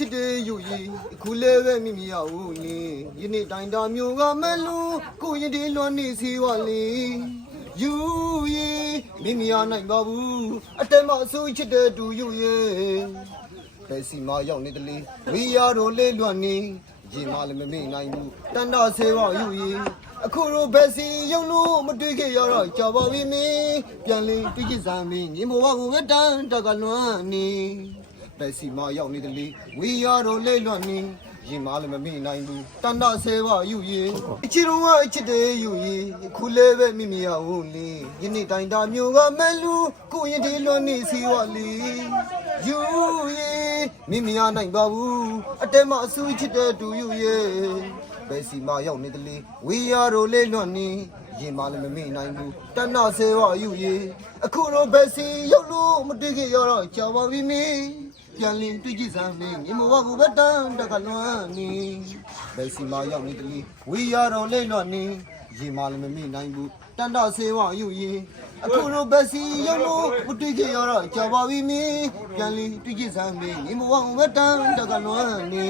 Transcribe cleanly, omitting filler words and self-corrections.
ချစ်တဲ့ယူရီခုလည်းပဲမိမိရဦးလေယနေ့တိုင်းတာမျိုးကမလူကိုရင်ဒီလွန်နေစီဝလေယူရီမိမိရနိုင်ပါဘူးအတဲမအဆူချစ်တဲ့တူယူရီပဲစီမရောက်နေတလေဝီရတို့လေးလွန်နေရင်မလည်းမမေ့နိုင်ဘူးတန်တာဆေးဝယူရီအခုတော့ဘယ်စီရုံလို့မတွေ့ခဲ့ရတော့ကြောက်ပါပြီမင်းပြန်လင်းတွေ့ချစ်စမ်းမင်းညီမဘကိုပဲတန်တကလွမ်းနေပဲစီမရောက်နေတလေဝီရတို့လေးလွန်နေရင်မလည်းမမေ့နိုင်ဘူးတန်တာဆေးဝယူရီအချစ်တော့အချစ်တဲ့ယူရီခုလည်းပဲမိမိရဦးလေယနေ့တိုင်းတာမျိုးကမလူကိုရင်ဒီလွန်နေစီဝလီယူရီမိမိရနိုင်ပါဘူးအတဲမအဆူချစ်တဲ့တူယူရီပဲစီမရောက်နေတလေဝီရတို့လေးလွန်နေရင်မလည်းမမေ့နိုင်ဘူးတန်တာဆေးဝယူရီအခုတော့ပဲစီရောက်လို့မတွေ့ခဲ့ရတော့ကြောက်ပါပြီမင်းပြန်လင်းတွေ့ကြည့်စမ်းမင်းညီမဘကိုပဲတန်တကလွမ်းနေဘယ်စီမရောက်နေတလီဝီရတော့လေးလွန်နေရင်မလည်းမမေ့နိုင်ဘူးတန်တာဆေးဝယူရင်အခုတော့ဘယ်စီရောက်လို့မတွေ့ကြရတော့ကြောက်ပါပြီမင်းပြန်လင်းတွေ့ကြည့်စမ်းမင်းညီမဘကိုပဲတန်တကလွမ်းနေ